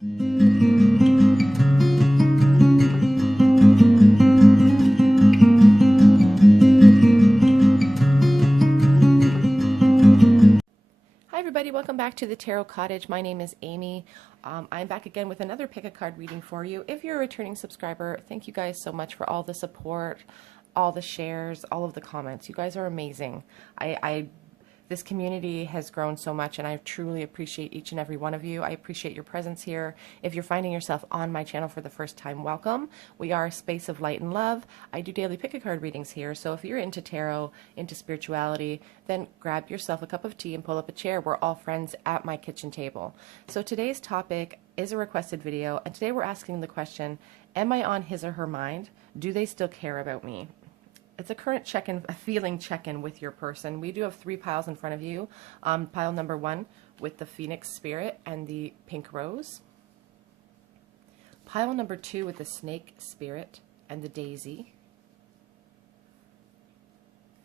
Hi everybody, welcome back to the Tarot Cottage. My name is Amy. I'm back again with another pick a card reading for you. If you're a returning subscriber, thank you guys so much for all the support, all the shares, all of the comments. You guys are amazing. This community has grown so much, and I truly appreciate each and every one of you. I appreciate your presence here. If you're finding yourself on my channel for the first time, welcome. We are a space of light and love. I do daily pick-a-card readings here, so if you're into tarot, into spirituality, then grab yourself a cup of tea and pull up a chair. We're all friends at my kitchen table. So today's topic is a requested video, and today we're asking the question, am I on his or her mind? Do they still care about me? It's a current check-in, a feeling check-in with your person. We do have 3 piles in front of you. Pile number 1 with the Phoenix Spirit and the Pink Rose. Pile number 2 with the Snake Spirit and the Daisy.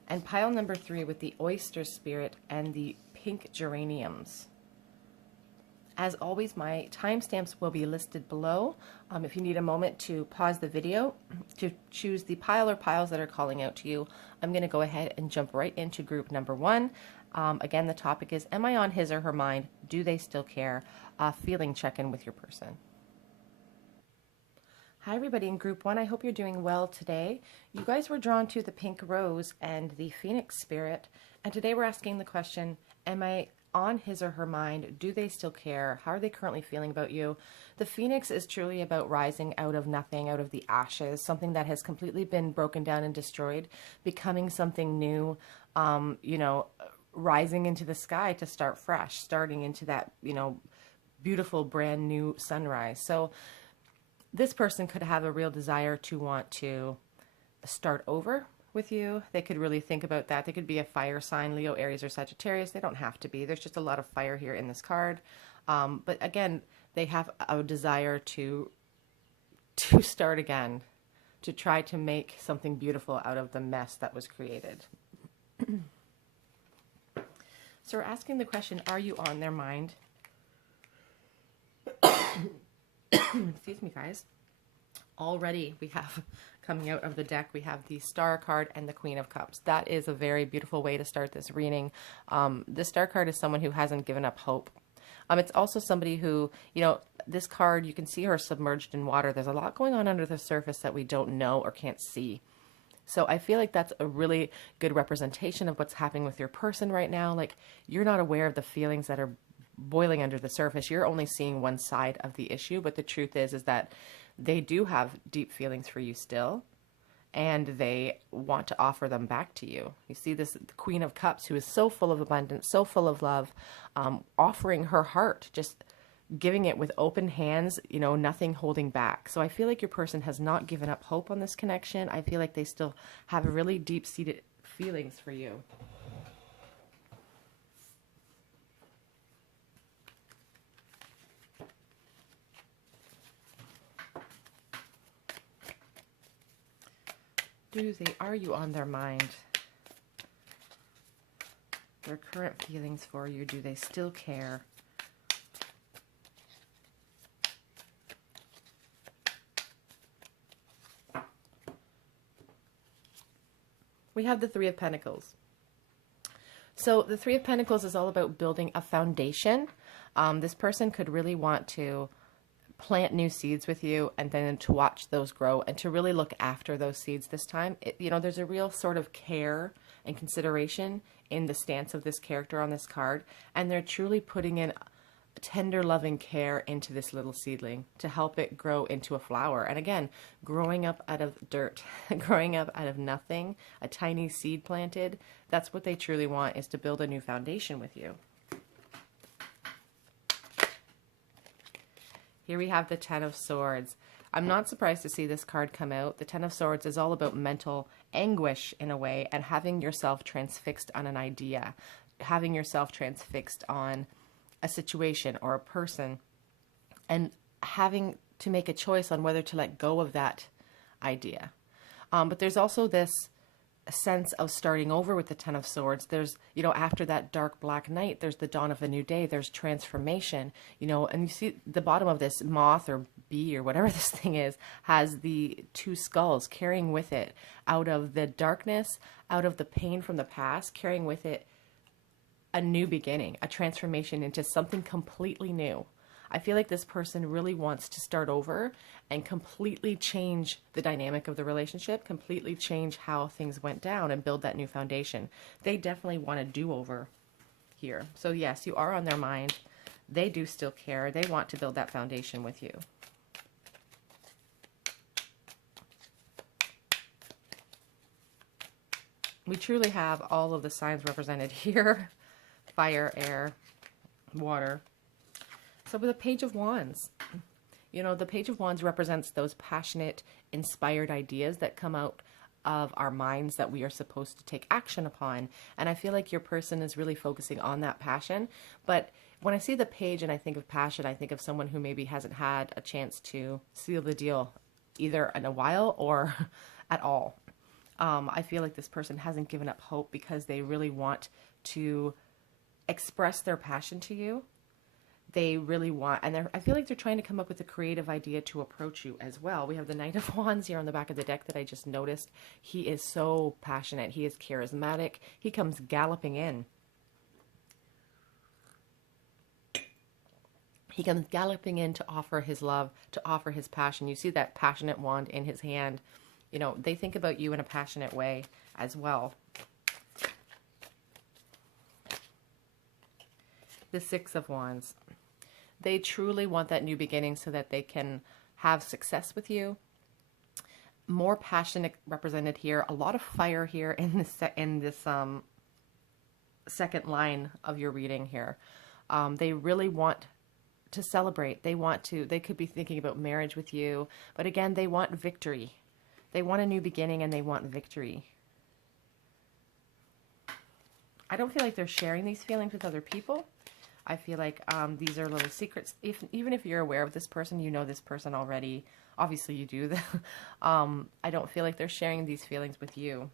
And pile number 3 with the Oyster Spirit and the Pink Geraniums. As always, my timestamps will be listed below. If you need a moment to pause the video to choose the pile or piles that are calling out to you, I'm going to go ahead and jump right into group number 1. Again, the topic is, am I on his or her mind? Do they still care? Feeling check-in with your person. Hi everybody in group 1, I hope you're doing well today. You guys were drawn to the Pink Rose and the Phoenix Spirit, and today we're asking the question, am I on his or her mind? Do they still care? How are they currently feeling about you? The Phoenix is truly about rising out of nothing, out of the ashes, something that has completely been broken down and destroyed, becoming something new, you know, rising into the sky to start fresh, starting into that, you know, beautiful brand new sunrise. So this person could have a real desire to want to start over with you. They could really think about that. They could be a fire sign, Leo, Aries, or Sagittarius. They don't have to be. There's just a lot of fire here in this card. But again, they have a desire to start again, to try to make something beautiful out of the mess that was created. So we're asking the question, are you on their mind? Excuse me, guys. Already we have coming out of the deck, we have the Star card and the Queen of Cups. That is a very beautiful way to start this reading. The Star card is someone who hasn't given up hope. It's also somebody who, you know, this card, you can see her submerged in water. There's a lot going on under the surface that we don't know or can't see. So I feel like that's a really good representation of what's happening with your person right now. Like, you're not aware of the feelings that are boiling under the surface. You're only seeing one side of the issue, but the truth is that they do have deep feelings for you still, and they want to offer them back to you. You see this Queen of Cups, who is so full of abundance, so full of love, offering her heart, just giving it with open hands, you know, nothing holding back. So I feel like your person has not given up hope on this connection. I feel like they still have really deep-seated feelings for you. Are you on their mind? Their current feelings for you, do they still care? We have the Three of Pentacles. So the Three of Pentacles is all about building a foundation. This person could really want to plant new seeds with you, and then to watch those grow and to really look after those seeds this time. You know, there's a real sort of care and consideration in the stance of this character on this card, and they're truly putting in tender, loving care into this little seedling to help it grow into a flower. And again, growing up out of dirt, growing up out of nothing, a tiny seed planted, that's what they truly want, is to build a new foundation with you. Here we have the Ten of Swords. I'm not surprised to see this card come out. The Ten of Swords is all about mental anguish in a way, and having yourself transfixed on an idea, having yourself transfixed on a situation or a person, and having to make a choice on whether to let go of that idea. But there's also this sense of starting over with the Ten of Swords. There's, you know, after that dark black night, there's the dawn of a new day. There's transformation, you know, and you see the bottom of this moth or bee or whatever this thing is, has the two skulls carrying with it out of the darkness, out of the pain from the past, carrying with it a new beginning, a transformation into something completely new. I feel like this person really wants to start over and completely change the dynamic of the relationship, completely change how things went down and build that new foundation. They definitely want a do-over here. So yes, you are on their mind. They do still care. They want to build that foundation with you. We truly have all of the signs represented here. Fire, air, water. So with the Page of Wands, you know, the Page of Wands represents those passionate, inspired ideas that come out of our minds that we are supposed to take action upon. And I feel like your person is really focusing on that passion. But when I see the page and I think of passion, I think of someone who maybe hasn't had a chance to seal the deal either in a while or at all. I feel like this person hasn't given up hope because they really want to express their passion to you. They really want, and I feel like they're trying to come up with a creative idea to approach you as well. We have the Knight of Wands here on the back of the deck that I just noticed. He is so passionate. He is charismatic. He comes galloping in. He comes galloping in to offer his love, to offer his passion. You see that passionate wand in his hand. You know, they think about you in a passionate way as well. The Six of Wands. They truly want that new beginning so that they can have success with you. More passion represented here. A lot of fire here in this second line of your reading here. They really want to celebrate. They could be thinking about marriage with you. But again, they want victory. They want a new beginning and they want victory. I don't feel like they're sharing these feelings with other people. I feel like these are little secrets. Even if you're aware of this person, you know this person already. Obviously you do. I don't feel like they're sharing these feelings with you.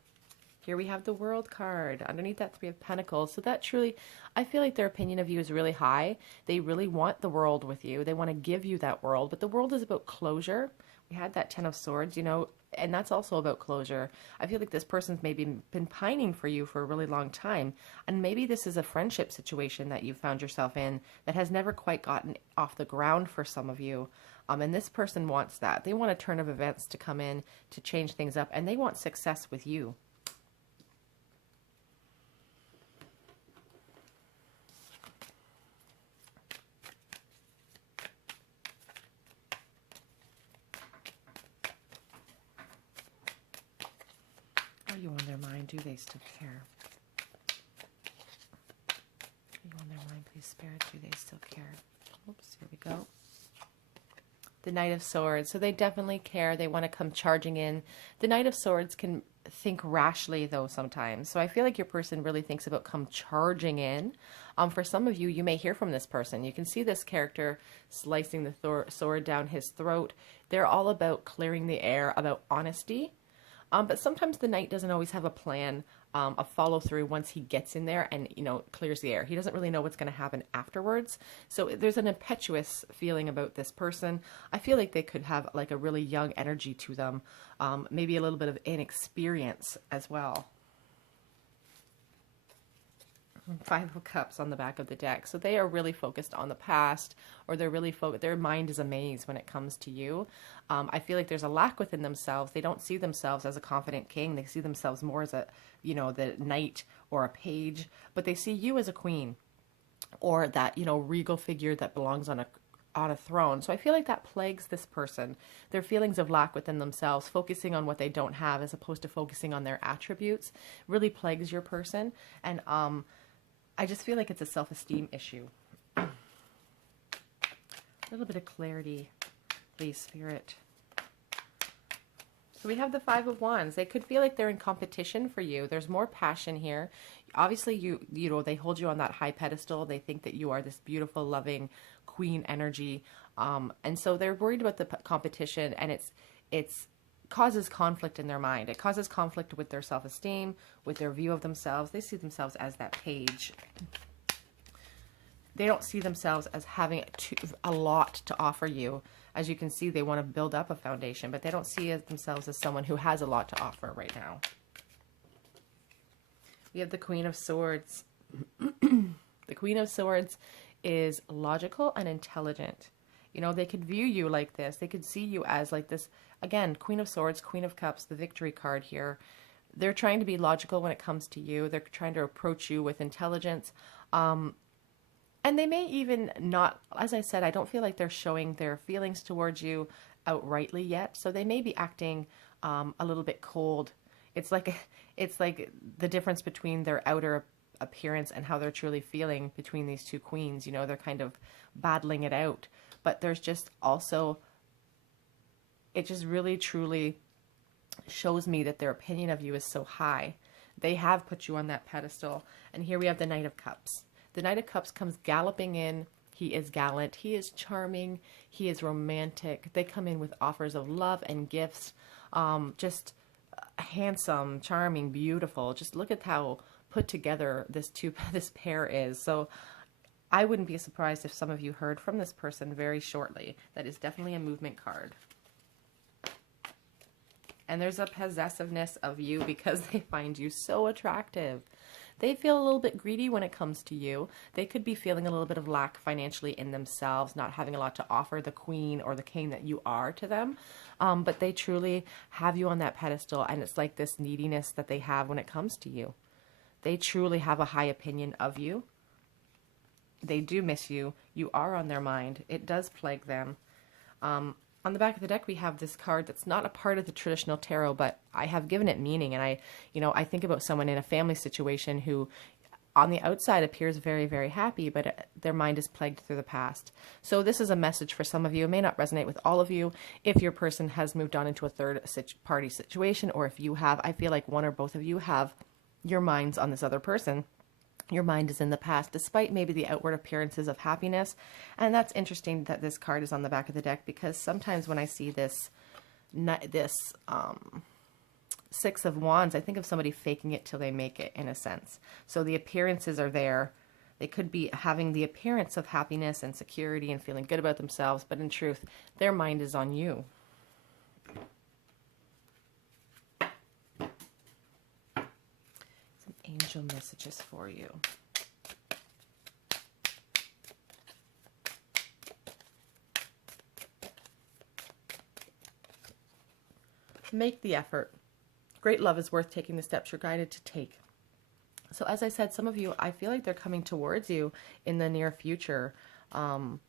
Here we have the World card underneath that Three of Pentacles. So that truly, I feel like their opinion of you is really high. They really want the world with you. They want to give you that world. But the world is about closure. We had that Ten of Swords, you know, and that's also about closure. I feel like this person's maybe been pining for you for a really long time. And maybe this is a friendship situation that you found yourself in that has never quite gotten off the ground for some of you. And this person wants that. They want a turn of events to come in to change things up. And they want success with you. Are you on their mind? Do they still care? Are you on their mind, please, Spirit? Do they still care? Oops, here we go. The Knight of Swords. So they definitely care. They want to come charging in. The Knight of Swords can think rashly, though, sometimes. So I feel like your person really thinks about come charging in. For some of you, you may hear from this person. You can see this character slicing the sword down his throat. They're all about clearing the air, about honesty. But sometimes the knight doesn't always have a plan, a follow through once he gets in there and, you know, clears the air. He doesn't really know what's going to happen afterwards. So there's an impetuous feeling about this person. I feel like they could have like a really young energy to them, maybe a little bit of inexperience as well. Five of Cups on the back of the deck. So they are really focused on the past, or they're really their mind is a maze when it comes to you. I feel like there's a lack within themselves. They don't see themselves as a confident king. They see themselves more as a, you know, the knight or a page, but they see you as a queen or that, you know, regal figure that belongs on a throne. So I feel like that plagues this person. Their feelings of lack within themselves, focusing on what they don't have as opposed to focusing on their attributes, really plagues your person. And I just feel like it's a self-esteem issue. A little bit of clarity, please, Spirit. So we have the Five of Wands. They could feel like they're in competition for you. There's more passion here. Obviously, you know, they hold you on that high pedestal. They think that you are this beautiful, loving queen energy. And so they're worried about the competition, and it's causes conflict in their mind. It causes conflict with their self-esteem, with their view of themselves. They see themselves as that page. They don't see themselves as having a lot to offer you. As you can see, they want to build up a foundation, but they don't see themselves as someone who has a lot to offer right now. We have the Queen of Swords. The Queen of Swords is logical and intelligent. You know, they could view you like this. They could see you as like this. Again, Queen of Swords, Queen of Cups, the victory card here. They're trying to be logical when it comes to you. They're trying to approach you with intelligence. And they may even not, as I said, I don't feel like they're showing their feelings towards you outrightly yet. So they may be acting a little bit cold. It's like the difference between their outer appearance and how they're truly feeling between these two queens. You know, they're kind of battling it out. But there's just also, it just really truly shows me that their opinion of you is so high. They have put you on that pedestal. And here we have the Knight of Cups. The Knight of Cups comes galloping in. He is gallant. He is charming. He is romantic. They come in with offers of love and gifts. Just handsome, charming, beautiful. Just look at how put together this pair is. So I wouldn't be surprised if some of you heard from this person very shortly. That is definitely a movement card. And there's a possessiveness of you because they find you so attractive. They feel a little bit greedy when it comes to you. They could be feeling a little bit of lack financially in themselves, not having a lot to offer the queen or the king that you are to them. But they truly have you on that pedestal, and it's like this neediness that they have when it comes to you. They truly have a high opinion of you. They do miss you. You are on their mind. It does plague them. On the back of the deck, we have this card that's not a part of the traditional tarot, but I have given it meaning. And I think about someone in a family situation who on the outside appears very, very happy, but their mind is plagued through the past. So this is a message for some of you. It may not resonate with all of you. If your person has moved on into a third party situation, or if you have, I feel like one or both of you have your minds on this other person. Your mind is in the past, despite maybe the outward appearances of happiness. And that's interesting that this card is on the back of the deck, because sometimes when I see this Six of Wands, I think of somebody faking it till they make it, in a sense. So the appearances are there. They could be having the appearance of happiness and security and feeling good about themselves, but in truth, their mind is on you. Angel messages for you. Make the effort. Great love is worth taking the steps you're guided to take. So as I said, some of you, I feel like they're coming towards you in the near future. And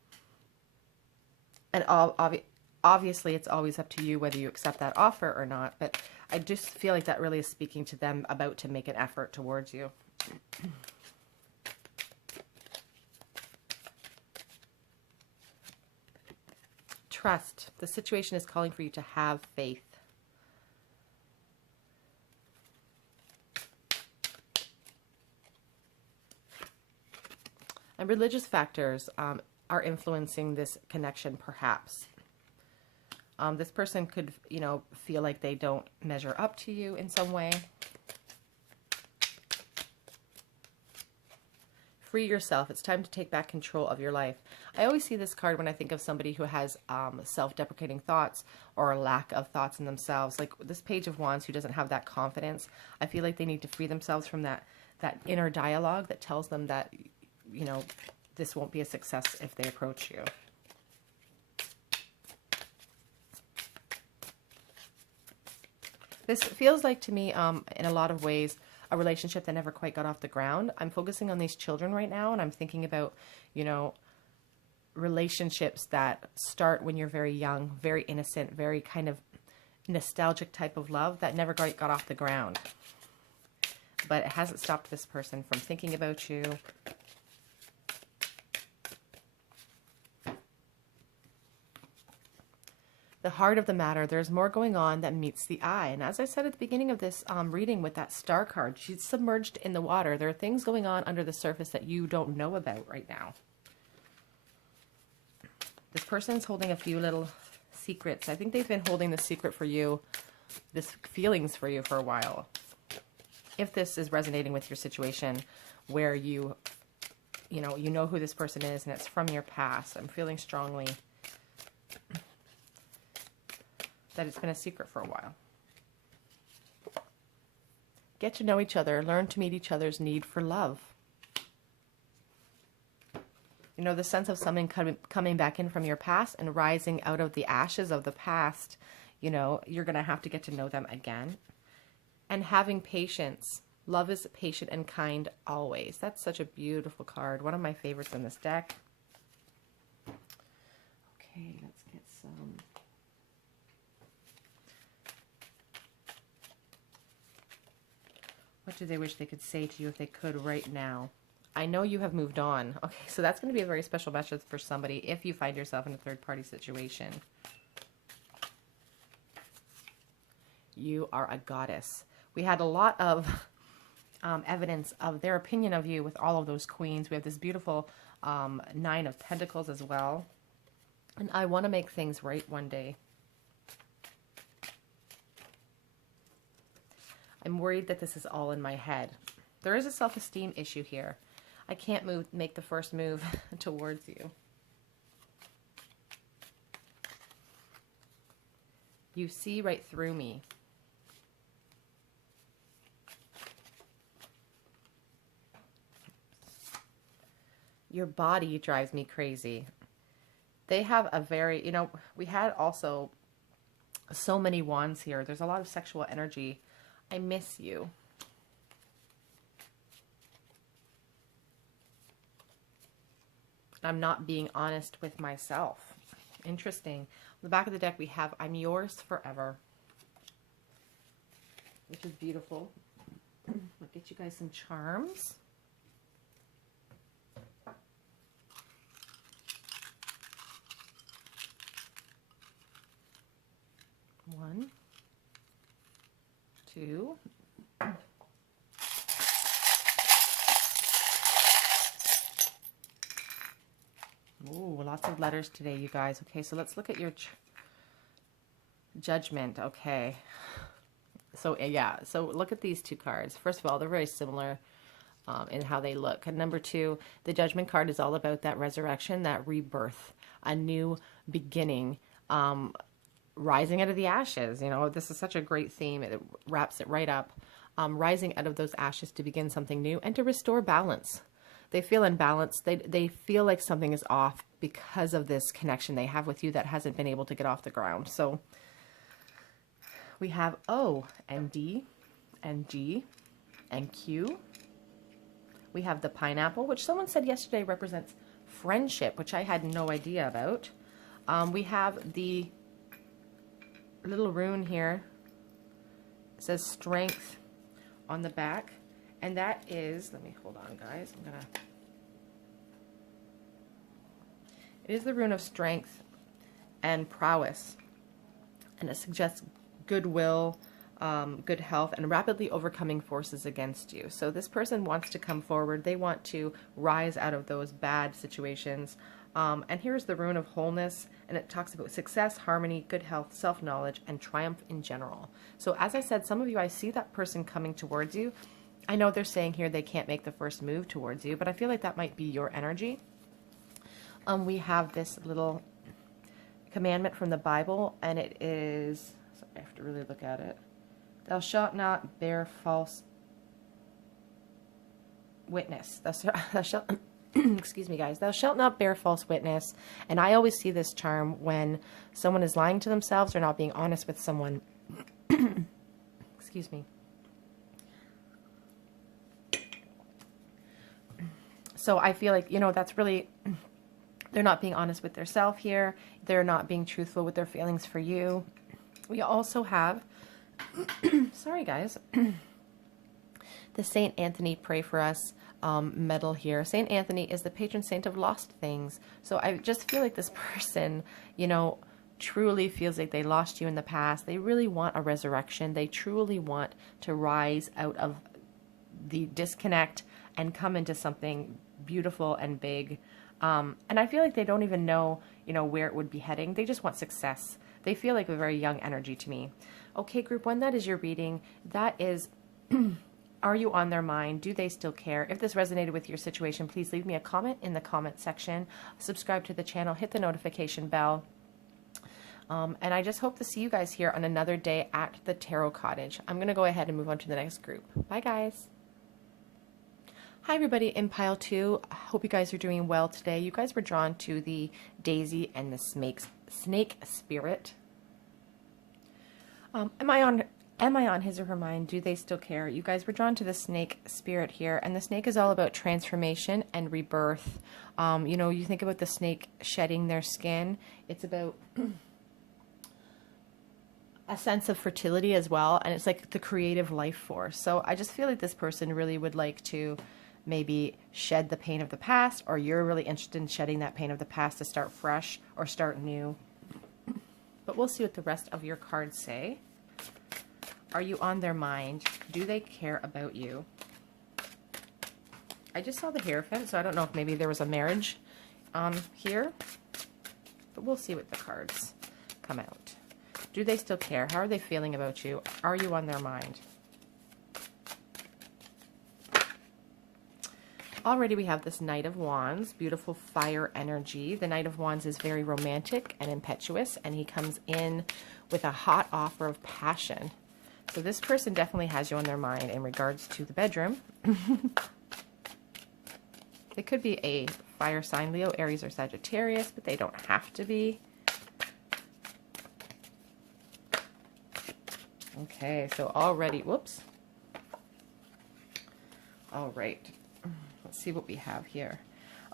obviously it's always up to you whether you accept that offer or not, but I just feel like that really is speaking to them about to make an effort towards you. Trust. The situation is calling for you to have faith. And religious factors are influencing this connection, perhaps. This person could, feel like they don't measure up to you in some way. Free yourself. It's time to take back control of your life. I always see this card when I think of somebody who has self-deprecating thoughts or a lack of thoughts in themselves. Like this Page of Wands, who doesn't have that confidence. I feel like they need to free themselves from that inner dialogue that tells them that, this won't be a success if they approach you. This feels like to me, in a lot of ways, a relationship that never quite got off the ground. I'm focusing on these children right now, and I'm thinking about, relationships that start when you're very young, very innocent, very kind of nostalgic type of love that never quite got off the ground. But it hasn't stopped this person from thinking about you. The heart of the matter, there's more going on that meets the eye. And as I said at the beginning of this reading with that star card, she's submerged in the water. There are things going on under the surface that you don't know about right now. This person's holding a few little secrets. I think they've been holding the secret for you this feelings for you for a while. If this is resonating with your situation where you know who this person is and it's from your past, I'm feeling strongly that it's been a secret for a while. Get to know each other. Learn to meet each other's need for love. You know, the sense of something coming back in from your past and rising out of the ashes of the past. You know, you're going to have to get to know them again. And having patience. Love is patient and kind always. That's such a beautiful card. One of my favorites in this deck. Okay, let's get some. What do they wish they could say to you if they could right now? I know you have moved on. Okay, so that's going to be a very special message for somebody if you find yourself in a third-party situation. You are a goddess. We had a lot of evidence of their opinion of you with all of those queens. We have this beautiful Nine of Pentacles as well. And I want to make things right one day. I'm worried that this is all in my head. There is a self-esteem issue here. I can't make the first move towards you. You see right through me. Your body drives me crazy. They have a very, you know, we had also so many wands here. There's a lot of sexual energy. I miss you. I'm not being honest with myself. Interesting. On the back of the deck we have I'm yours forever, which is beautiful. I'll get you guys some charms. One, two. Ooh, lots of letters today, you guys. Okay, so let's look at your judgment. Okay. So, yeah. So look at these two cards. First of all, they're very similar in how they look. And number two, the judgment card is all about that resurrection, that rebirth, a new beginning, rising out of the ashes. You know, this is such a great theme. It wraps it right up. Rising out of those ashes to begin something new and to restore balance. They feel imbalanced. They feel like something is off because of this connection they have with you that hasn't been able to get off the ground. So we have O and D and G and Q. We have the pineapple, which someone said yesterday represents friendship, which I had no idea about. We have the little rune here. It says strength on the back. And that is, let me hold on, guys. It is the rune of strength and prowess. And it suggests goodwill, good health, and rapidly overcoming forces against you. So this person wants to come forward. They want to rise out of those bad situations. And here's the rune of wholeness. And it talks about success, harmony, good health, self-knowledge, and triumph in general. So as I said, some of you, I see that person coming towards you. I know they're saying here they can't make the first move towards you, but I feel like that might be your energy. We have this little commandment from the Bible, and it is, sorry, I have to really look at it. Thou shalt not bear false witness. Thou shalt, excuse me, guys. Thou shalt not bear false witness. And I always see this charm when someone is lying to themselves or not being honest with someone. Excuse me. So I feel like, you know, that's really, they're not being honest with themselves here. They're not being truthful with their feelings for you. We also have, sorry guys, the Saint Anthony Pray For Us medal here. Saint Anthony is the patron saint of lost things. So I just feel like this person, you know, truly feels like they lost you in the past. They really want a resurrection. They truly want to rise out of the disconnect and come into something beautiful and big. And I feel like they don't even know, you know, where it would be heading. They just want success. They feel like a very young energy to me. Okay, group one, that is your reading. That is, are you on their mind? Do they still care? If this resonated with your situation, please leave me a comment in the comment section. Subscribe to the channel, hit the notification bell. And I just hope to see you guys here on another day at the Tarot Cottage. I'm going to go ahead and move on to the next group. Bye, guys. Hi, everybody in pile 2. I hope you guys are doing well today. You guys were drawn to the Daisy and the Snake Spirit. Am I on his or her mind? Do they still care? You guys were drawn to the Snake Spirit here, and the snake is all about transformation and rebirth. You know, you think about the snake shedding their skin. It's about a sense of fertility as well, and it's like the creative life force. So I just feel like this person really would like to maybe shed the pain of the past, or you're really interested in shedding that pain of the past to start fresh or start new. But we'll see what the rest of your cards say. Are you on their mind? Do they care about you? I just saw the Hierophant, so I don't know if maybe there was a marriage here, but we'll see what the cards come out. Do they still care? How are they feeling about you? Are you on their mind? Already we have this Knight of Wands, beautiful fire energy. The Knight of Wands is very romantic and impetuous, and he comes in with a hot offer of passion. So this person definitely has you on their mind in regards to the bedroom. It could be a fire sign, Leo, Aries, or Sagittarius, but they don't have to be. Okay, so already, whoops. All right, let's see what we have here.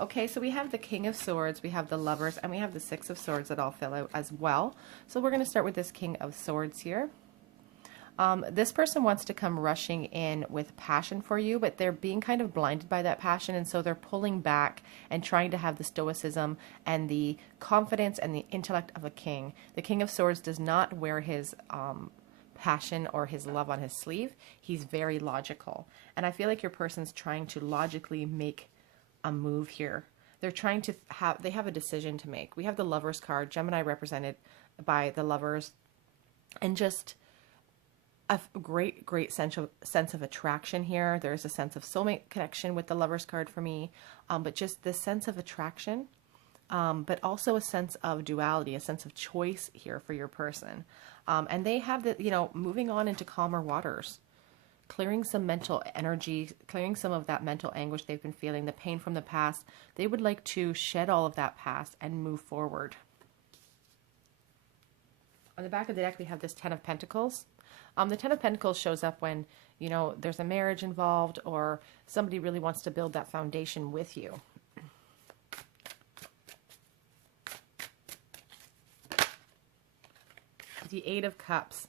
Okay, so we have the King of Swords, we have the Lovers, and we have the Six of Swords that all fill out as well. So we're going to start with this King of Swords here. This person wants to come rushing in with passion for you, but they're being kind of blinded by that passion, and so they're pulling back and trying to have the stoicism and the confidence and the intellect of a king. The King of Swords does not wear his passion or his love on his sleeve. He's very logical, and I feel like your person's trying to logically make a move here. They're trying to they have a decision to make. We have the Lovers card, Gemini represented by the Lovers, and just a great sense of attraction here. There's a sense of soulmate connection with the Lovers card for me, but just this sense of attraction, but also a sense of duality, a sense of choice here for your person. And they have the, you know, moving on into calmer waters, clearing some mental energy, clearing some of that mental anguish they've been feeling, the pain from the past. They would like to shed all of that past and move forward. On the back of the deck, we have this Ten of Pentacles. The Ten of Pentacles shows up when, you know, there's a marriage involved or somebody really wants to build that foundation with you. The Eight of Cups.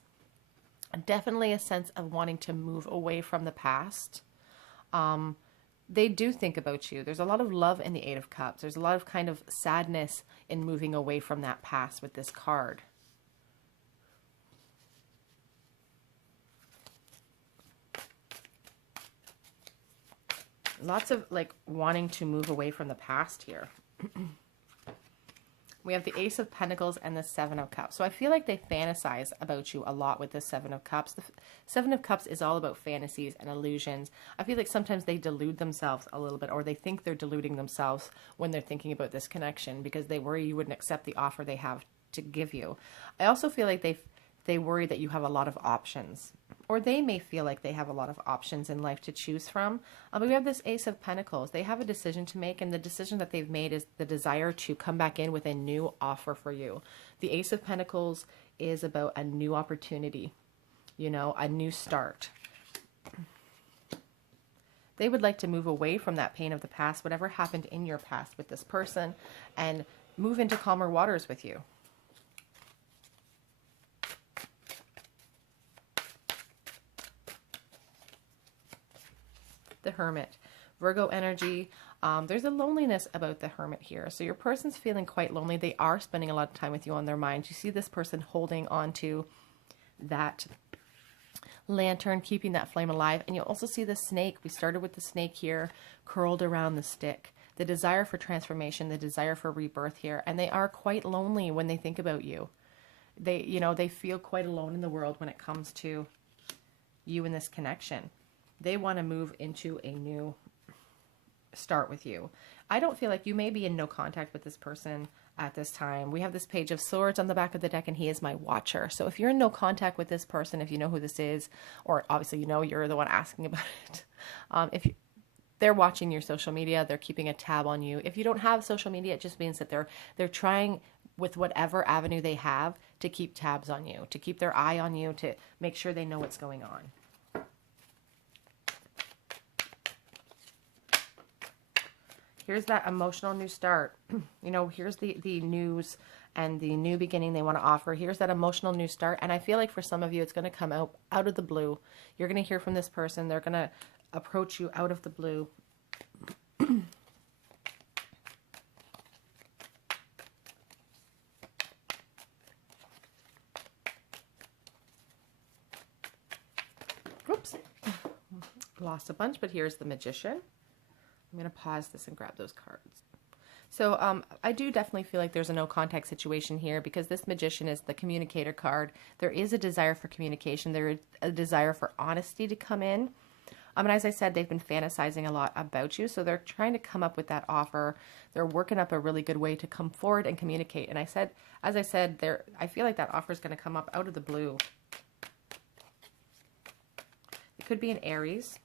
Definitely a sense of wanting to move away from the past. They do think about you. There's a lot of love in the Eight of Cups. There's a lot of kind of sadness in moving away from that past with this card. Lots of like wanting to move away from the past here. We have the Ace of Pentacles and the Seven of Cups. So I feel like they fantasize about you a lot with the Seven of Cups. The Seven of Cups is all about fantasies and illusions. I feel like sometimes they delude themselves a little bit, or they think they're deluding themselves when they're thinking about this connection because they worry you wouldn't accept the offer they have to give you. I also feel like they worry that you have a lot of options, or they may feel like they have a lot of options in life to choose from. But we have this Ace of Pentacles. They have a decision to make, and the decision that they've made is the desire to come back in with a new offer for you. The Ace of Pentacles is about a new opportunity, you know, a new start. They would like to move away from that pain of the past, whatever happened in your past with this person, and move into calmer waters with you. The Hermit, Virgo energy. There's a loneliness about the Hermit here. So your person's feeling quite lonely. They are spending a lot of time with you on their mind. You see this person holding on to that lantern, keeping that flame alive. And you'll also see the snake. We started with the snake here, curled around the stick. the desire for transformation, the desire for rebirth here. And they are quite lonely when they think about you. They, you know, they feel quite alone in the world when it comes to you in this connection. They want to move into a new start with you. I don't feel like you may be in no contact with this person at this time. We have this Page of Swords on the back of the deck, and he is my watcher. So if you're in no contact with this person, if you know who this is, or obviously you know you're the one asking about it, they're watching your social media, they're keeping a tab on you. If you don't have social media, it just means that they're trying with whatever avenue they have to keep tabs on you, to keep their eye on you, to make sure they know what's going on. Here's that emotional new start. You know, here's the news and the new beginning they want to offer. Here's that emotional new start. And I feel like for some of you, it's going to come out of the blue. You're going to hear from this person. They're going to approach you out of the blue. Oops. Lost a bunch, but here's the Magician. I'm going to pause this and grab those cards. So I do definitely feel like there's a no contact situation here because this Magician is the communicator card. There is a desire for communication. There is a desire for honesty to come in. And as I said, they've been fantasizing a lot about you. So they're trying to come up with that offer. They're working up a really good way to come forward and communicate. And as I said, I feel like that offer is going to come up out of the blue. It could be an Aries.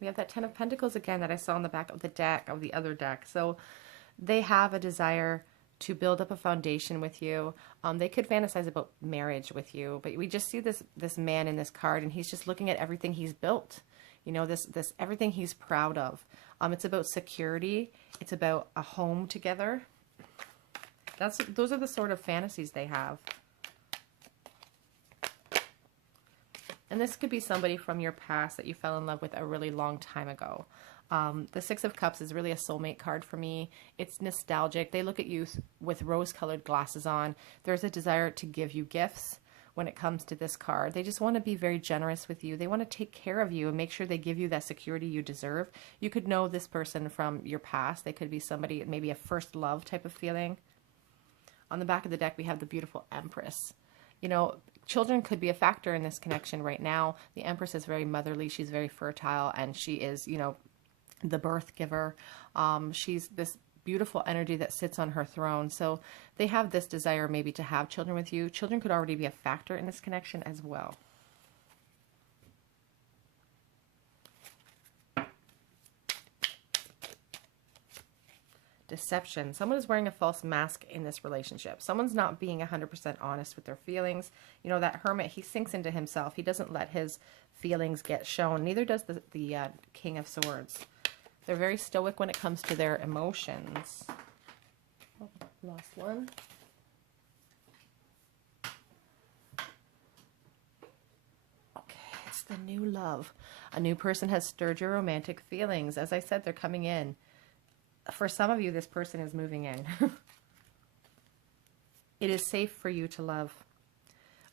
We have that Ten of Pentacles again that I saw on the back of the deck, of the other deck. So they have a desire to build up a foundation with you. They could fantasize about marriage with you, but we just see this man in this card, and he's just looking at everything he's built. You know, this everything he's proud of. It's about security. It's about a home together. Those are the sort of fantasies they have. And this could be somebody from your past that you fell in love with a really long time ago. The Six of Cups is really a soulmate card for me. It's nostalgic. They look at you with rose-colored glasses on. There's a desire to give you gifts when it comes to this card. They just want to be very generous with you. They want to take care of you and make sure they give you that security you deserve. You could know this person from your past. They could be somebody, maybe a first love type of feeling. On the back of the deck, we have the beautiful Empress. You know, children could be a factor in this connection right now. The Empress is very motherly. She's very fertile, and she is, you know, the birth giver. She's this beautiful energy that sits on her throne. So they have this desire maybe to have children with you. Children could already be a factor in this connection as well. Deception. Someone is wearing a false mask in this relationship. Someone's not being 100% honest with their feelings. You know, that Hermit, he sinks into himself. He doesn't let his feelings get shown. Neither does the King of Swords. They're very stoic when it comes to their emotions. Oh, lost one. Okay, it's the new love. A new person has stirred your romantic feelings. As I said, they're coming in. For some of you, this person is moving in. It is safe for you to love.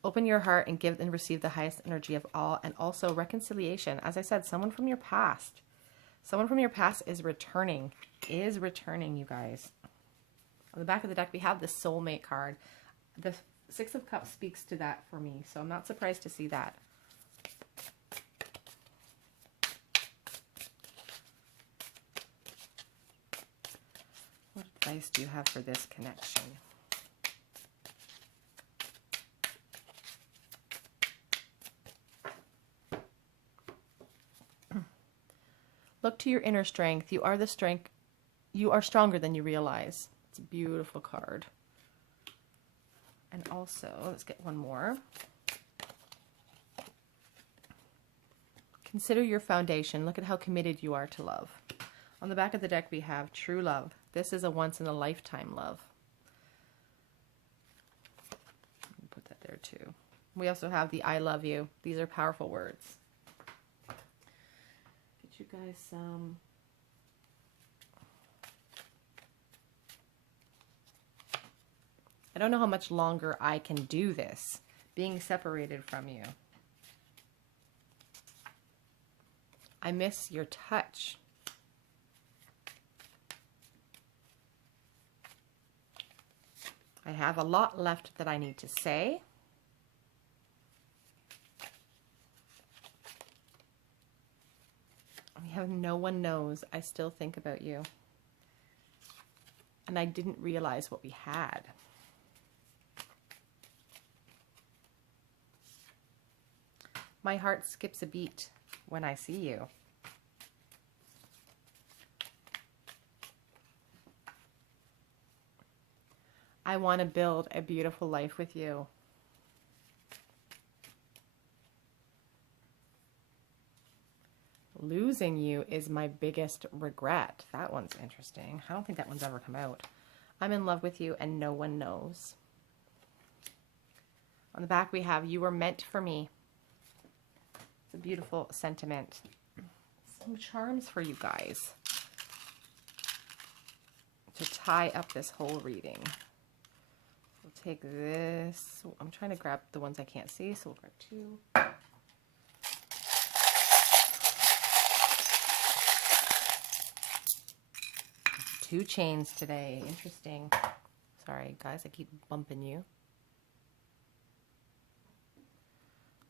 Open your heart and give and receive the highest energy of all, and also reconciliation. As I said, someone from your past. Someone from your past is returning. Is returning, you guys. On the back of the deck, we have the soulmate card. The Six of Cups speaks to that for me, so I'm not surprised to see that. What advice do you have for this connection? Look to your inner strength. You are the strength. You are stronger than you realize. It's a beautiful card. And also, let's get one more. Consider your foundation. Look at how committed you are to love. On the back of the deck, we have true love. This is a once-in-a-lifetime love. Put that there too. We also have the I love you. These are powerful words. Get you guys some... I don't know how much longer I can do this, being separated from you. I miss your touch. I have a lot left that I need to say. We have no one knows. I still think about you. And I didn't realize what we had. My heart skips a beat when I see you. I want to build a beautiful life with you. Losing you is my biggest regret. That one's interesting. I don't think that one's ever come out. I'm in love with you and no one knows. On the back we have, you were meant for me. It's a beautiful sentiment. Some charms for you guys to tie up this whole reading. We'll take this. I'm trying to grab the ones I can't see, so we'll grab two. Two chains today. Interesting. Sorry, guys, I keep bumping you.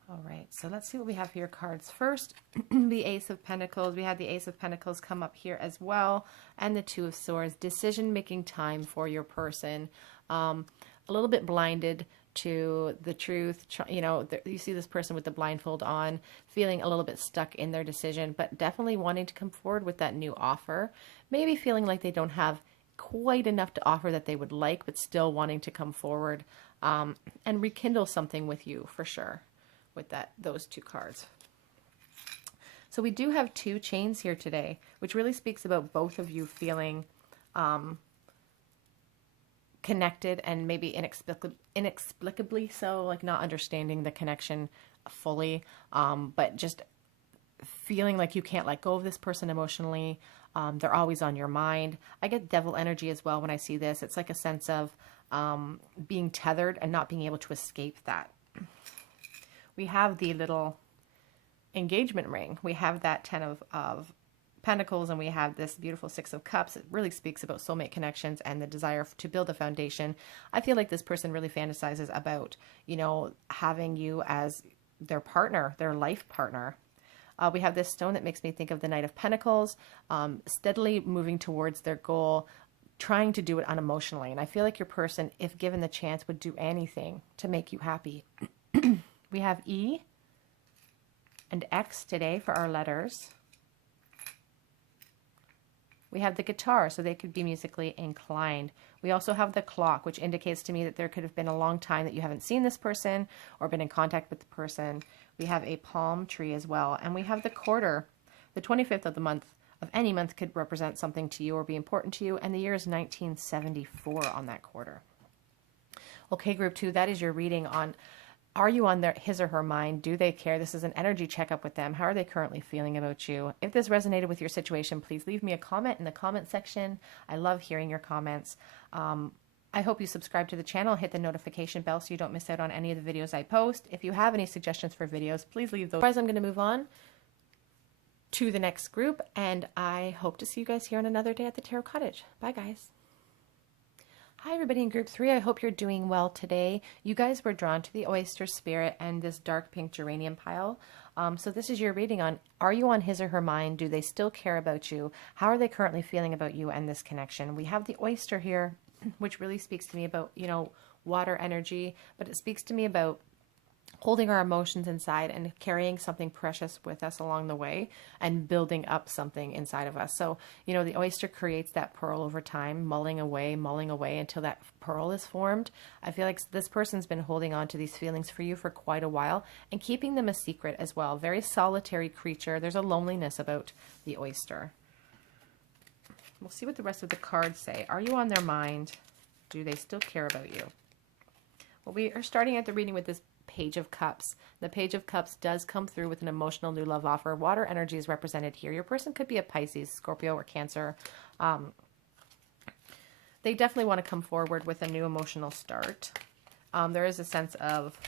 All right, so let's see what we have for your cards. First, the Ace of Pentacles. We had the Ace of Pentacles come up here as well, and the Two of Swords. Decision-making time for your person. A little bit blinded to the truth. You know, you see this person with the blindfold on, feeling a little bit stuck in their decision, but definitely wanting to come forward with that new offer. Maybe feeling like they don't have quite enough to offer that they would like, but still wanting to come forward and rekindle something with you for sure with those two cards. So we do have two chains here today, which really speaks about both of you feeling connected and maybe inexplicably so, like not understanding the connection fully, but just feeling like you can't let go of this person emotionally. They're always on your mind. I get devil energy as well when I see this. It's like a sense of being tethered and not being able to escape that. We have the little engagement ring. We have that 10 of Pentacles, and we have this beautiful Six of Cups. It really speaks about soulmate connections and the desire to build a foundation. I feel like this person really fantasizes about, you know, having you as their partner, their life partner. We have this stone that makes me think of the Knight of Pentacles, steadily moving towards their goal, trying to do it unemotionally. And I feel like your person, if given the chance, would do anything to make you happy. We have E and X today for our letters. We have the guitar, so they could be musically inclined. We also have the clock, which indicates to me that there could have been a long time that you haven't seen this person or been in contact with the person. We have a palm tree as well. And we have the quarter. The 25th of the month, of any month, could represent something to you or be important to you. And the year is 1974 on that quarter. Okay, group 2, that is your reading on, are you on his or her mind? Do they care? This is an energy checkup with them. How are they currently feeling about you? If this resonated with your situation, please leave me a comment in the comment section. I love hearing your comments. I hope you subscribe to the channel, hit the notification bell so you don't miss out on any of the videos I post. If you have any suggestions for videos, please leave those. Otherwise, I'm going to move on to the next group, and I hope to see you guys here on another day at the Tarot Cottage. Bye, guys. Hi, everybody in group 3. I hope you're doing well today. You guys were drawn to the oyster spirit and this dark pink geranium pile. So this is your reading on, are you on his or her mind? Do they still care about you? How are they currently feeling about you and this connection? We have the oyster here, which really speaks to me about, you know, water energy, but it speaks to me about holding our emotions inside and carrying something precious with us along the way and building up something inside of us. So, you know, the oyster creates that pearl over time, mulling away until that pearl is formed. I feel like this person's been holding on to these feelings for you for quite a while and keeping them a secret as well. Very solitary creature. There's a loneliness about the oyster. We'll see what the rest of the cards say. Are you on their mind? Do they still care about you? Well, we are starting at the reading with this Page of Cups. The Page of Cups does come through with an emotional new love offer. Water energy is represented here. Your person could be a Pisces, Scorpio, or Cancer. They definitely want to come forward with a new emotional start. There is a sense of,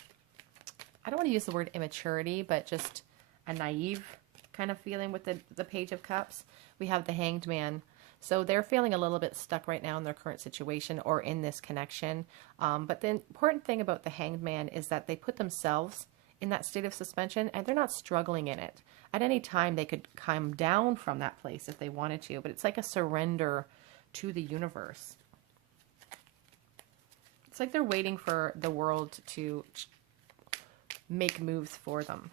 I don't want to use the word immaturity, but just a naive kind kind of feeling with the Page of Cups. We have the Hanged Man. So they're feeling a little bit stuck right now in their current situation or in this connection. But the important thing about the Hanged Man is that they put themselves in that state of suspension and they're not struggling in it. At any time, they could come down from that place if they wanted to, but it's like a surrender to the universe. It's like they're waiting for the world to make moves for them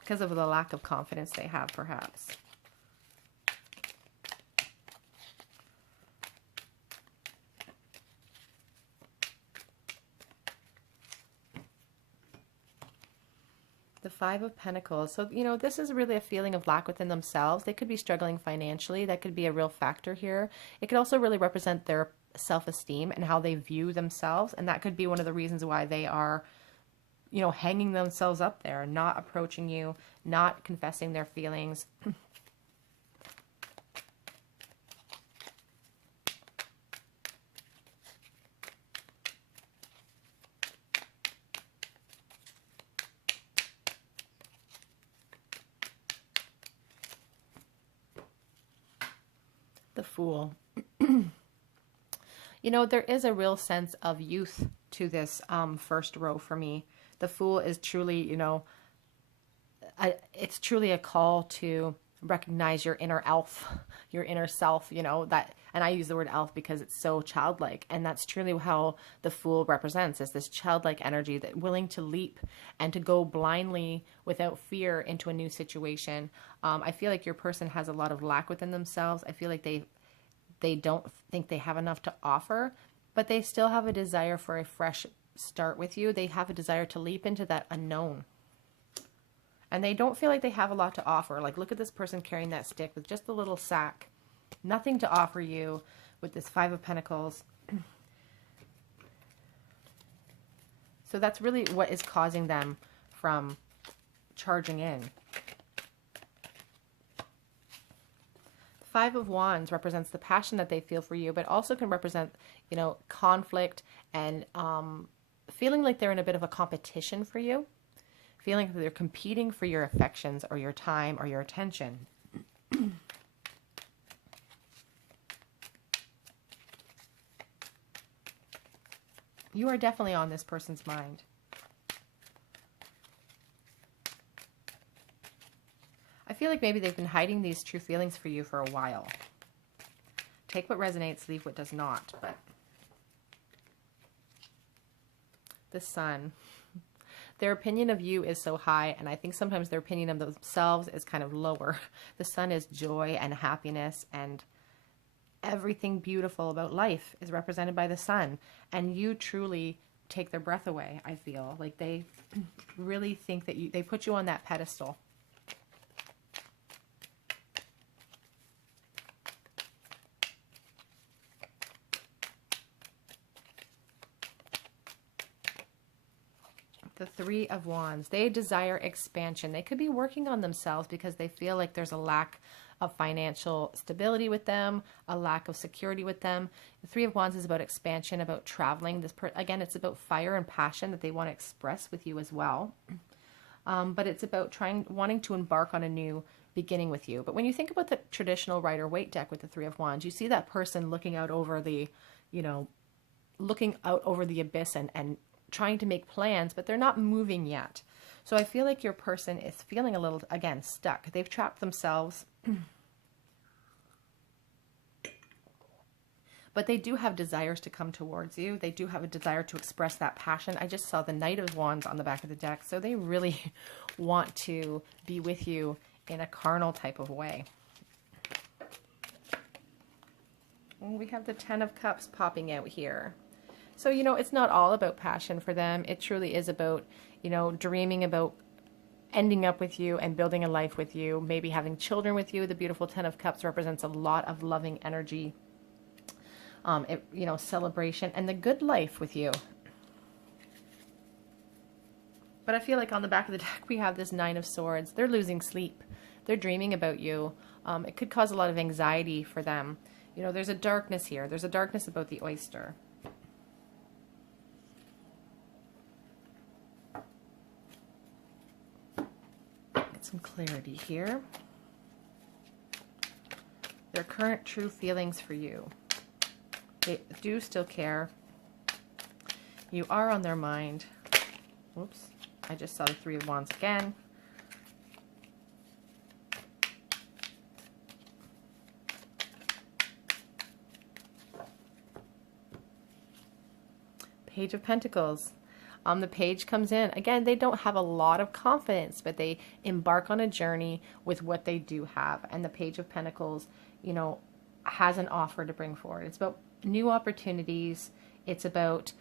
because of the lack of confidence they have, perhaps. The Five of Pentacles. So, you know, this is really a feeling of lack within themselves. They could be struggling financially. That could be a real factor here. It could also really represent their self-esteem and how they view themselves. And that could be one of the reasons why they are, you know, hanging themselves up there, not approaching you, not confessing their feelings. The Fool. You know, there is a real sense of youth to this first row for me. The Fool is truly, you know, it's truly a call to recognize your inner elf, your inner self, you know, that, and I use the word elf because it's so childlike, and that's truly how the Fool represents, is this childlike energy that willing to leap and to go blindly without fear into a new situation. I feel like your person has a lot of lack within themselves. I feel like they don't think they have enough to offer, but they still have a desire for a fresh start with you. They have a desire to leap into that unknown. And they don't feel like they have a lot to offer. Like, look at this person carrying that stick with just a little sack. Nothing to offer you with this Five of Pentacles. So that's really what is causing them from charging in. The Five of Wands represents the passion that they feel for you, but also can represent, you know, conflict and feeling like they're in a bit of a competition for you. Feeling that they're competing for your affections or your time or your attention. You are definitely on this person's mind. I feel like maybe they've been hiding these true feelings for you for a while. Take what resonates, leave what does not. But the Sun. Their opinion of you is so high, and I think sometimes their opinion of themselves is kind of lower. The Sun is joy and happiness, and everything beautiful about life is represented by the Sun. And you truly take their breath away, I feel. Like they really think that they put you on that pedestal. The Three of Wands. They desire expansion. They could be working on themselves because they feel like there's a lack of financial stability with them, a lack of security with them. The Three of Wands is about expansion, about traveling. Again, it's about fire and passion that they want to express with you as well. But it's about wanting to embark on a new beginning with you. But when you think about the traditional Rider-Waite deck with the Three of Wands, you see that person looking out over the, you know, looking out over the abyss and trying to make plans, but they're not moving yet. So I feel like your person is feeling a little, again, stuck. They've trapped themselves. But they do have desires to come towards you. They do have a desire to express that passion. I just saw the Knight of Wands on the back of the deck. So they really want to be with you in a carnal type of way. And we have the Ten of Cups popping out here. So, you know, it's not all about passion for them. It truly is about, you know, dreaming about ending up with you and building a life with you, maybe having children with you. The beautiful Ten of Cups represents a lot of loving energy, you know, celebration and the good life with you. But I feel like on the back of the deck, we have this Nine of Swords. They're losing sleep. They're dreaming about you. It could cause a lot of anxiety for them. You know, there's a darkness here. There's a darkness about the oyster. some clarity here. Their current true feelings for you. They do still care. You are on their mind. Oops, I just saw the Three of Wands again. Page of Pentacles. The page comes in. Again, they don't have a lot of confidence, but they embark on a journey with what they do have. And the Page of Pentacles, you know, has an offer to bring forward. It's about new opportunities. It's about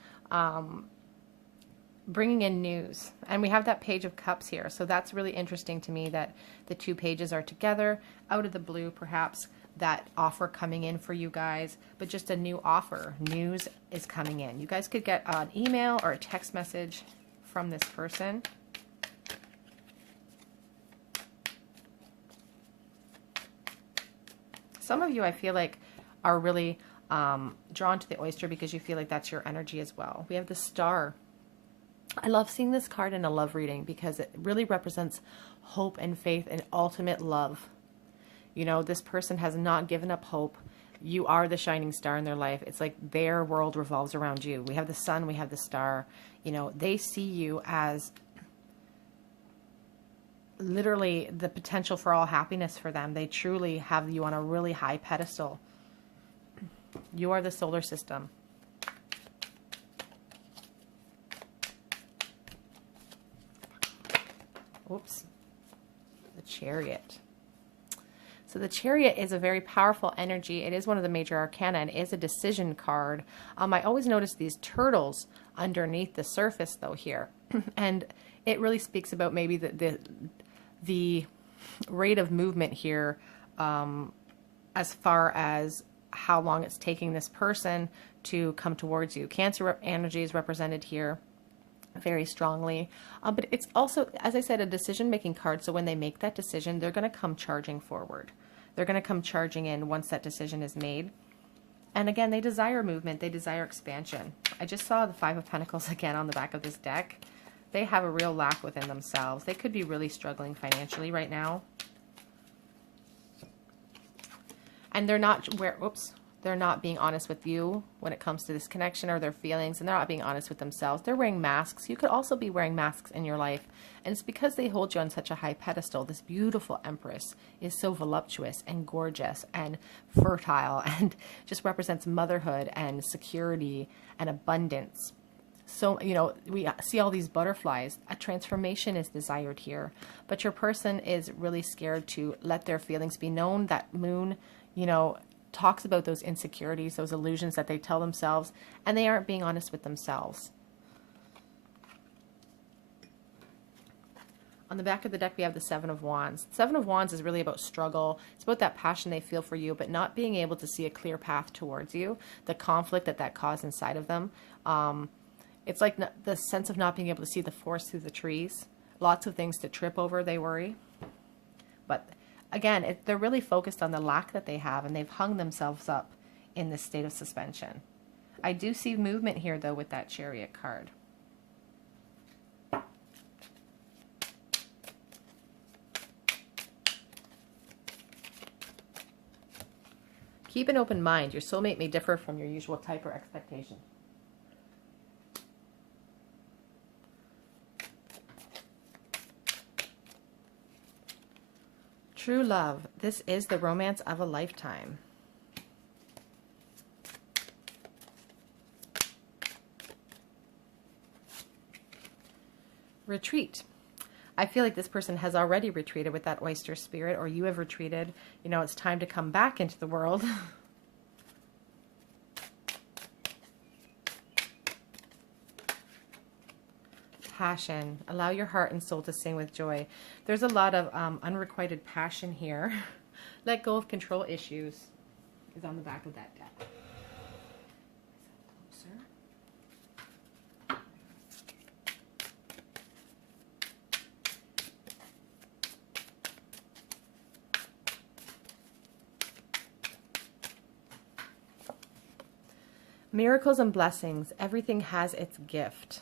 bringing in news. And we have that Page of Cups here. So that's really interesting to me that the two pages are together, out of the blue, perhaps that offer coming in for you guys, but just a new offer. News is coming in. You guys could get an email or a text message from this person. Some of you, I feel like, are really drawn to the oyster because you feel like that's your energy as well. We have the Star. I love seeing this card in a love reading because it really represents hope and faith and ultimate love. You know, this person has not given up hope. You are the shining star in their life. It's like their world revolves around you. We have the sun, we have the star. You know, they see you as literally the potential for all happiness for them. They truly have you on a really high pedestal. You are the solar system. Oops. The Chariot. So the Chariot is a very powerful energy. It is one of the major arcana and is a decision card. I always notice these turtles underneath the surface though here. And it really speaks about maybe the rate of movement here as far as how long it's taking this person to come towards you. Cancer energy is represented here very strongly. But it's also, as I said, a decision-making card. So when they make that decision, they're going to come charging forward. They're going to come charging in once that decision is made. And again, they desire movement. They desire expansion. I just saw the Five of Pentacles again on the back of this deck. They have a real lack within themselves. They could be really struggling financially right now. And they're not they're not being honest with you when it comes to this connection or their feelings, and they're not being honest with themselves. They're wearing masks. You could also be wearing masks in your life, and it's because they hold you on such a high pedestal. This beautiful Empress is so voluptuous and gorgeous and fertile and just represents motherhood and security and abundance. So, you know, we see all these butterflies. A transformation is desired here, but your person is really scared to let their feelings be known. That moon, you know, talks about those insecurities, those illusions that they tell themselves, and they aren't being honest with themselves. On the back of the deck, we have the Seven of Wands. Seven of Wands is really about struggle. It's about that passion they feel for you, but not being able to see a clear path towards you, the conflict that caused inside of them. It's like the sense of not being able to see the forest through the trees. Lots of things to trip over, they worry. But again, they're really focused on the lack that they have, and they've hung themselves up in this state of suspension. I do see movement here, though, with that Chariot card. Keep an open mind. Your soulmate may differ from your usual type or expectation. True love. This is the romance of a lifetime. Retreat. I feel like this person has already retreated with that oyster spirit, or you have retreated. You know, it's time to come back into the world. Passion. Allow your heart and soul to sing with joy. There's a lot of unrequited passion here. Let go of control issues is on the back of that deck. Miracles and blessings. Everything has its gift.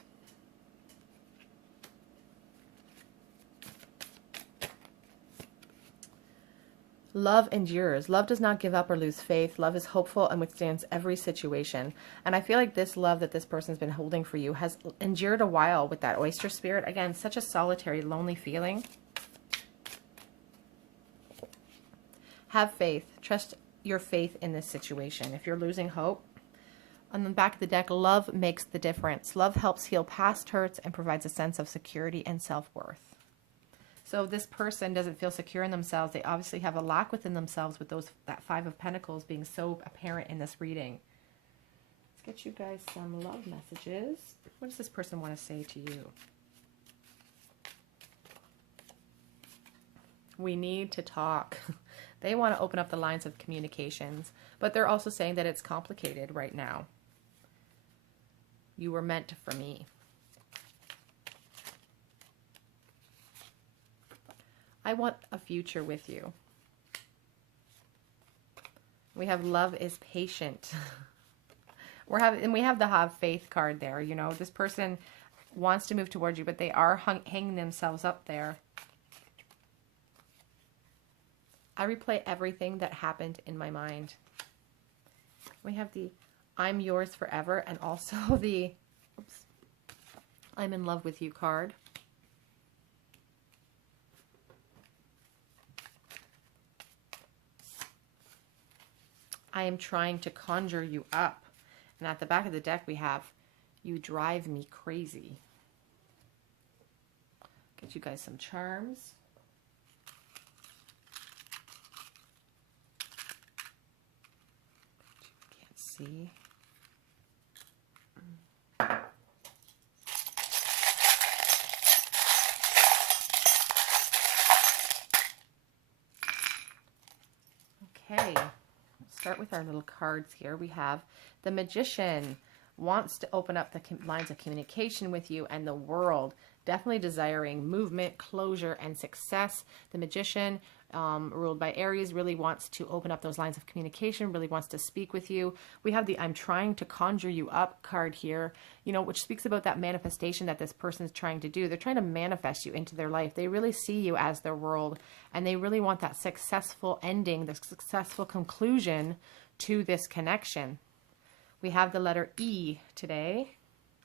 Love endures. Love does not give up or lose faith. Love is hopeful and withstands every situation. And I feel like this love that this person's been holding for you has endured a while with that oyster spirit. Again, such a solitary, lonely feeling. Have faith. Trust your faith in this situation. If you're losing hope, on the back of the deck, love makes the difference. Love helps heal past hurts and provides a sense of security and self-worth. So this person doesn't feel secure in themselves. They obviously have a lack within themselves with that Five of Pentacles being so apparent in this reading. Let's get you guys some love messages. What does this person want to say to you? We need to talk. They want to open up the lines of communications, but they're also saying that it's complicated right now. You were meant for me. I want a future with you. We have love is patient. And we have the have faith card there. You know, this person wants to move towards you, but they are hanging themselves up there. I replay everything that happened in my mind. We have the I'm yours forever and also the I'm in love with you card. I am trying to conjure you up. And at the back of the deck we have you drive me crazy. Get you guys some charms. Can't see. Okay. Start with our little cards here. We have the Magician wants to open up the lines of communication with you, and the World definitely desiring movement, closure, and success. The Magician, ruled by Aries, really wants to open up those lines of communication, really wants to speak with you. We have the I'm trying to conjure you up card here, you know, which speaks about that manifestation that this person is trying to do. They're trying to manifest you into their life. They really see you as their world, and they really want that successful ending, the successful conclusion to this connection. We have the letter E today.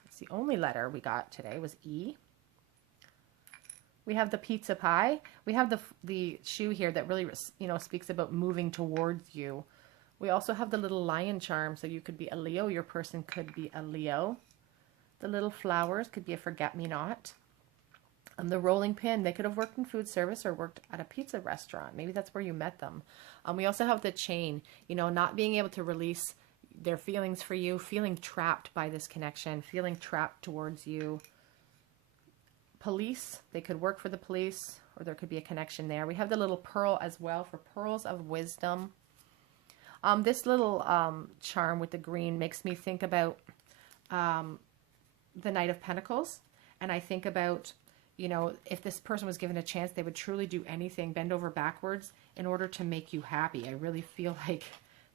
It's the only letter we got today was E. We have the pizza pie. We have the shoe here that really, you know, speaks about moving towards you. We also have the little lion charm, so you could be a Leo. Your person could be a Leo. The little flowers could be a forget-me-not. The rolling pin, they could have worked in food service or worked at a pizza restaurant. Maybe that's where you met them. We also have the chain, you know, not being able to release their feelings for you, feeling trapped by this connection, feeling trapped towards you. Police, they could work for the police, or there could be a connection there. We have the little pearl as well for pearls of wisdom. This little charm with the green makes me think about the Knight of Pentacles. And I think about, you know, if this person was given a chance, they would truly do anything, bend over backwards in order to make you happy. I really feel like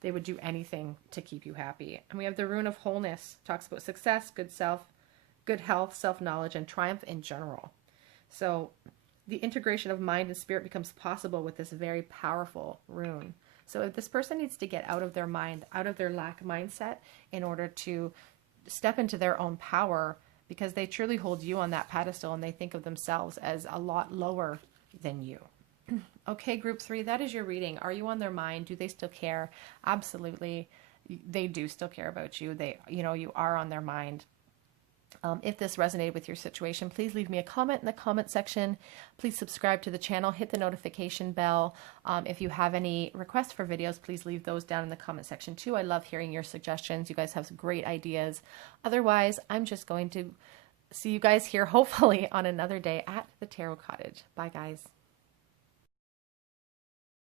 they would do anything to keep you happy. And we have the Rune of Wholeness, talks about success, good health, self-knowledge, and triumph in general. So the integration of mind and spirit becomes possible with this very powerful rune. So if this person needs to get out of their mind, out of their lack mindset in order to step into their own power, because they truly hold you on that pedestal and they think of themselves as a lot lower than you. Okay, group 3, that is your reading. Are you on their mind? Do they still care? Absolutely. They do still care about you. They, you know, you are on their mind. If this resonated with your situation, please leave me a comment in the comment section. Please subscribe to the channel, hit the notification bell. If you have any requests for videos, please leave those down in the comment section too. I love hearing your suggestions. You guys have some great ideas. Otherwise, I'm just going to see you guys here, hopefully on another day at the Tarot Cottage. Bye, guys.